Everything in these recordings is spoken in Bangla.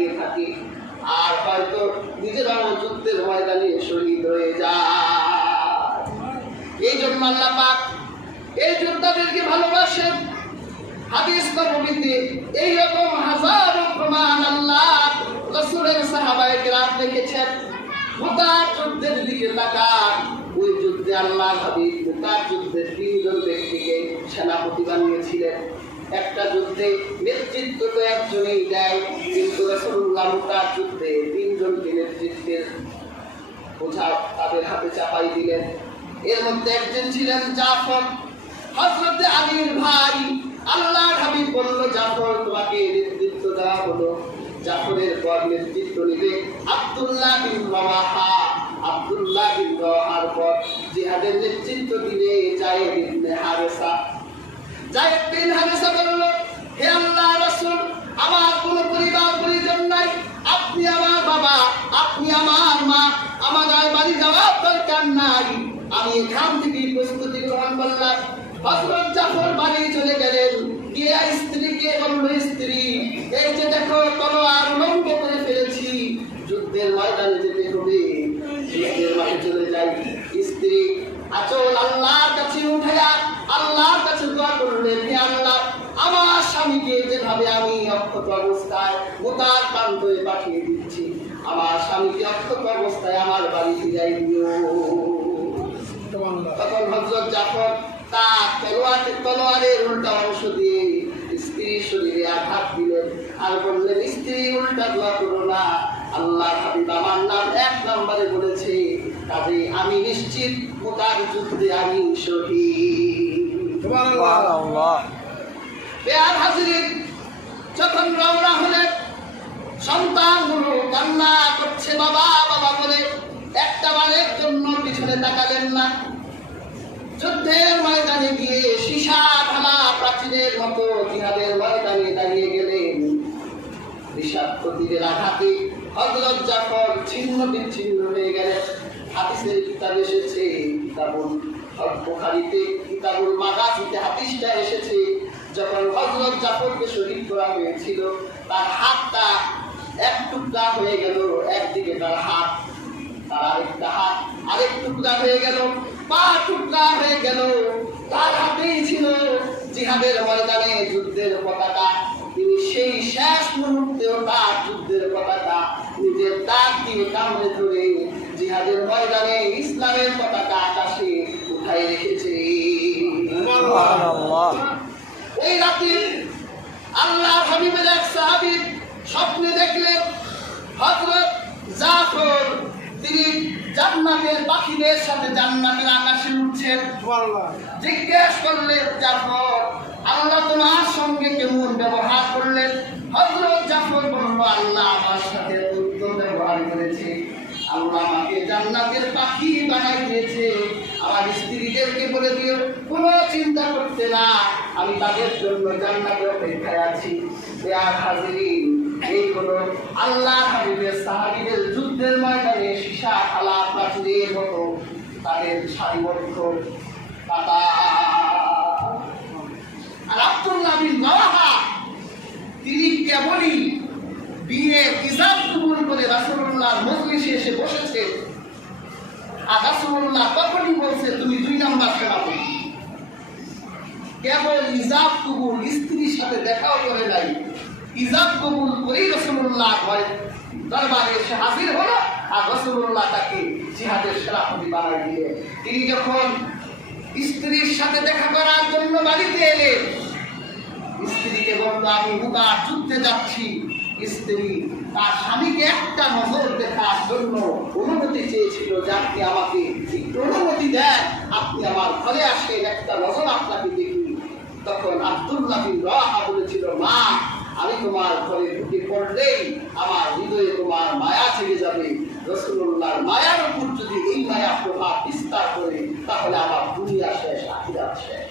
দাঁড়িয়ে থাকে, আর হয়তো নিজেরাও যুদ্ধের ময়দানে শহীদ হয়ে যায়। এই জন্য আল্লাহ পাক এই যোদ্ধাদেরকে ভালোবাসেন। হাদিস নববীতে এইরকম হাজারো প্রমাণ আল্লাহ রাসূলের সাহাবায়ে কেরাম রেখেছেন। মুতার যুদ্ধের দিকে তাকান, ওই যুদ্ধে আল্লাহ হাবিব মুতার যুদ্ধে 3 জন ব্যক্তিকে সেনাপতি বানিয়েছিলেন। একটা যুদ্ধে নেতৃত্ব তো একজনই দেয়, কিন্তু রাসূলুল্লাহ মুতার যুদ্ধে 3 জনকে নেতৃত্বের বোঝা তাদের হাতে চাপাই দিলেন। এর মধ্যে একজন ছিলেন জাফর, হযরত আলীর ভাই। আল্লাহর হাবিব বলল, জাফর তোমাকে নেতৃত্ব দেওয়া হলো। জাফরের পর নেতৃত্ব নেবে আব্দুল্লাহ বিন রাওয়াহা। আব্দুল্লাহ বিন রাওয়াহার পর জিহাদের নেতৃত্ব দিবে যায়েদ ইবনে হারেসা। যায়েদ বিন হারেসা বলল, হে আল্লাহর রাসূল, আমার কোনো পরিবার পরিজন নাই, আপনি আমার বাবা, আপনি আমার মা, আমার বাড়ি যাওয়ার দরকার নাই, আমি এখান থেকে প্রস্তুতি গ্রহণ করলাম। হযরত জাফর বাড়ি চলে গেলেন, গিয়ে স্ত্রীকে বলল, স্ত্রী এই যে দেখো তলোয়ার উলঙ্গ করে ফেলেছি, যুদ্ধের ময়দানে যেতে হবে, যুদ্ধের মাঠে চলে যাই। স্ত্রী আঁচল আল্লাহর কাছে উঠাইয়া আল্লাহর কাছে দোয়া করলেন, হে আল্লাহ, আমার স্বামীকে যেভাবে আমি অক্ষত অবস্থায় মুতার প্রান্তরে পাঠিয়ে দিচ্ছি, আমার স্বামীকে অক্ষত অবস্থায় আমার বাড়ি ফিরাই দিও। তখন হযরত জাফর তার তলোয়ারের উল্টা অংশ দিয়ে স্ত্রীর শরীরে আঘাত দিলেন আর বললেন, স্ত্রী উল্টা দোয়া করো না, আল্লাহর হাবিব আমার নাম 1 নম্বরে বলেছে, কাজে আমি নিশ্চিত মুতার যুদ্ধে আমি শহীদ। সুবহানাল্লাহ। বেয়ার হাজিরিন, যখন রওনা হলেন, সন্তানগুলো কান্না করছে বাবা বাবা বলে, একটা বারের জন্য পিছনে তাকালেন না। যুদ্ধের ময়দানে গিয়ে সীসা ঢালা প্রাচীরের মতো জিহাদের ময়দানে দাঁড়িয়ে গেলেন। বিষাক্ত তীরের আঘাতে হযরত জাফর ছিন্ন বিচ্ছিন্ন হয়ে গেলেন। হাদিসের কিতাব এসেছে, কিতাবুল বুখারীতে কিতাবুল মাগাজিতে হাদিসটা এসেছে, যখন হযরত জাফরকে শহীদ করা হয়েছিল, তার হাতটা এক টুকরা হয়ে গেল, একদিকে তার হাত, তার আরেকটা হাত আরেক টুকরা হয়ে গেল, পা টুকরা হয়ে গেল। তার হাতেই ছিল জিহাদের ময়দানে যুদ্ধের পতাকা। তিনি সেই শেষ মুহূর্তেও তার যুদ্ধের পতাকা নিজের দাঁত দিয়ে কামড়ে ধরে জিহাদের ময়দানে ইসলামের পতাকা আকাশে উঠাই রেখেছে। এই রাতে আল্লাহর হাবিবের এক সাহাবী স্বপ্নে দেখলেন হযরত জাফর তিনি জান্নাতের পাখিদের সাথে জান্নাতের আকাশে উঠছেন। জিজ্ঞেস করলেন, জাফর আল্লাহ তোমার সঙ্গে কেমন ব্যবহার করলেন? হযরত জাফর বলল, আল্লাহ আমার সাথে উত্তম ব্যবহার করেছে, আল্লাহ আমাকে জান্নাতের পাখি বানাই দিয়েছে। আমার স্ত্রীদেরকে বলে দিও কোনো চিন্তা করতে না, আমি তাদের জন্য জান্নাতের অপেক্ষায় আছি। বেয়ার হাজিরিন, এই হলো আল্লাহর হাবিবের সাহাবীদের যুদ্ধের ময়দানে সীসা ঢালা প্রাচীরের মতো তাদের সারিবদ্ধ পাতা। আর আব্দুল্লাহ বিন রাওয়াহা তিনি কেবলই বিয়ের ইজাব কবুল করে রাসূলুল্লাহর মজলিসে এসে বসেছে, আর রাসূলুল্লাহ তখনই বলছে, তুমি 2 নাম্বার সেনাপতি। কেবল ইজাব কবুল, স্ত্রীর সাথে দেখাও করে নাই, ইজাব কবুল করেই রাসূলুল্লাহ দরবারে এসে হাজির হলো, আর রাসূলুল্লাহ তাকে জিহাদের সেনাপতি বানাই দিলেন। তিনি যখন স্ত্রীর সাথে দেখা করার জন্য বাড়িতে এলেন, স্ত্রীকে বলল, আমি মুতার যুদ্ধে যাচ্ছি। স্ত্রী তার স্বামীকে একটা নজর দেখার জন্য অনুমতি চেয়েছিল, যে আপনি আমাকে একটু অনুমতি দেন, আপনি আমার ঘরে আসেন, একটা নজর আপনাকে দেখি। তখন আব্দুল্লাহ বিন রাওয়াহা বলেছিল, মা আমি তোমার ঘরে ঢুকে পড়লেই আমার হৃদয়ে তোমার মায়া ছেড়ে যাবে। রাসূলুল্লাহর মায়ার উপর যদি এই মায়া প্রভাব বিস্তার করে, তাহলে আমার দুনিয়া শেষ, আখিরাত শেষ।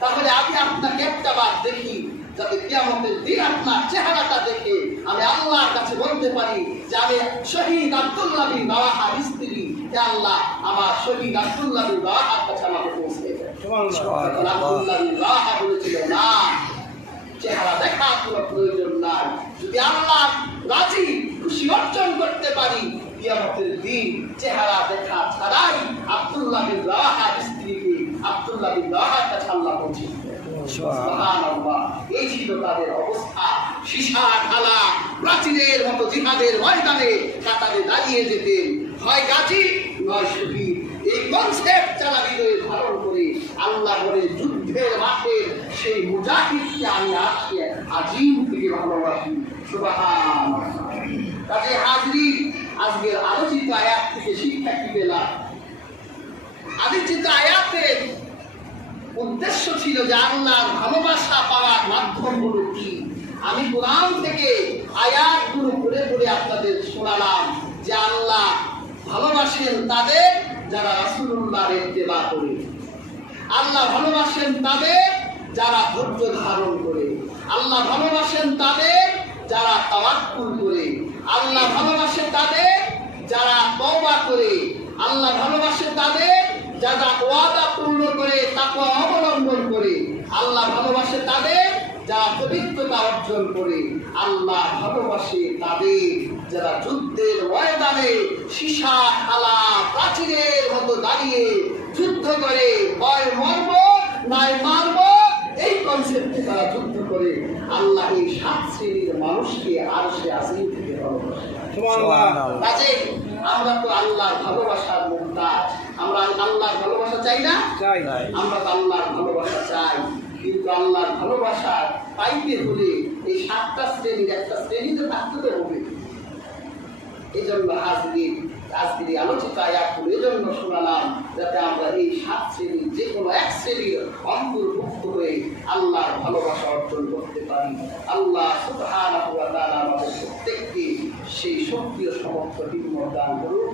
তাহলে আমি আপনাকে একটা বার দেখি, যাতে কিয়ামতের দিন আপনার চেহারাটা দেখে আমি আল্লাহর কাছে বলতে পারি যে আমি শহীদ আব্দুল্লাহ বিন রাওয়াহার স্ত্রী। হে আল্লাহ, আমার শহীদ আব্দুল্লাহ বিন রাওয়াহার কাছে আমাকে পৌঁছে দেন। আব্দুল্লাহ বিন রাওয়াহা বলেছিল, না, চেহারা দেখার কোনো প্রয়োজন নাই। খুশি অর্জন করতে পারি, কিয়ামতের দিন চেহারা দেখা ছাড়াই আব্দুল্লাহ বিন রাওয়াহার স্ত্রীকে আব্দুল্লাহ বিন রাওয়াহার কাছে আল্লাহ পৌঁছে দিলেন। সুবহানাল্লাহ। এই ছিল তাদের অবস্থা। সীসা ঢালা প্রাচীরের মতো জিহাদের ময়দানে কাতারে দাঁড়িয়ে যেতেন, হয় গাজী নয় শহীদ। এই কনসেপ্ট যারা হৃদয়ে ধারণ করে আল্লাহ বলে যুদ্ধের মাঠের সেই মুজাহিদকে আমি আজকে আজিম থেকে ভালোবাসি। সুবহানাল্লাহ। কাজে হাজরি, আজকের আলোচিত আয়াত থেকে শিক্ষা কি পেলাম? আলোচিত আয়াতের উদ্দেশ্য ছিল যে আল্লাহর ভালোবাসা পাওয়ার মাধ্যমগুলো কি। আমি কোরআন থেকে আয়াতগুলো পড়ে পড়ে আপনাদের শোনালাম যে আল্লাহ ভালোবাসেন তাদের যারা রাসূলুল্লাহর ইত্তেবা করে, আল্লাহ ভালোবাসেন তাদের যারা ধৈর্য ধারণ করে, আল্লাহ ভালোবাসেন তাদের যারা তাওয়াক্কুল করে, আল্লাহ ভালোবাসেন তাদের যারা তওবা করে, আল্লাহ ভালোবাসেন তাদের যারা ওয়াদা পূর্ণ করে তাকওয়া অবলম্বন করে, আল্লাহ ভালোবাসে তাদের যারা পবিত্রতা অর্জন করে, আল্লাহ ভালোবাসে তাদের যারা যুদ্ধের ময়দানে সীসা ঢালা প্রাচীরের মতো দাঁড়িয়ে যুদ্ধ করে, হয় মরব নয় মারব, এই কনসেপ্টে তারা যুদ্ধ করে। আল্লাহ এই 7 শ্রেণীর মানুষকে আরশে আজিম থেকে ভালোবাসে। কাজে আমরা তো আল্লাহর ভালোবাসার মুহতাজ। আমরা আল্লাহর ভালোবাসা চাই না? চাই। আমরা তো আল্লাহর ভালোবাসা চাই, কিন্তু আল্লাহর ভালোবাসা পাইতে হলে এই 7টা শ্রেণীর একটা শ্রেণীতে থাকতে হবে। এই জন্য আজকের আলোচিত আয়াতগুলো এজন্য শোনালাম যাতে আমরা এই 7 শ্রেণীর যে কোনো এক শ্রেণীর অন্তর্ভুক্ত হয়ে আল্লাহর ভালোবাসা অর্জন করতে পারি। আল্লাহ সুবহানাহু ওয়া তাআলা আমাদের প্রত্যেককে সেই শক্তি ও সমর্থ হিম্মত দান করুন।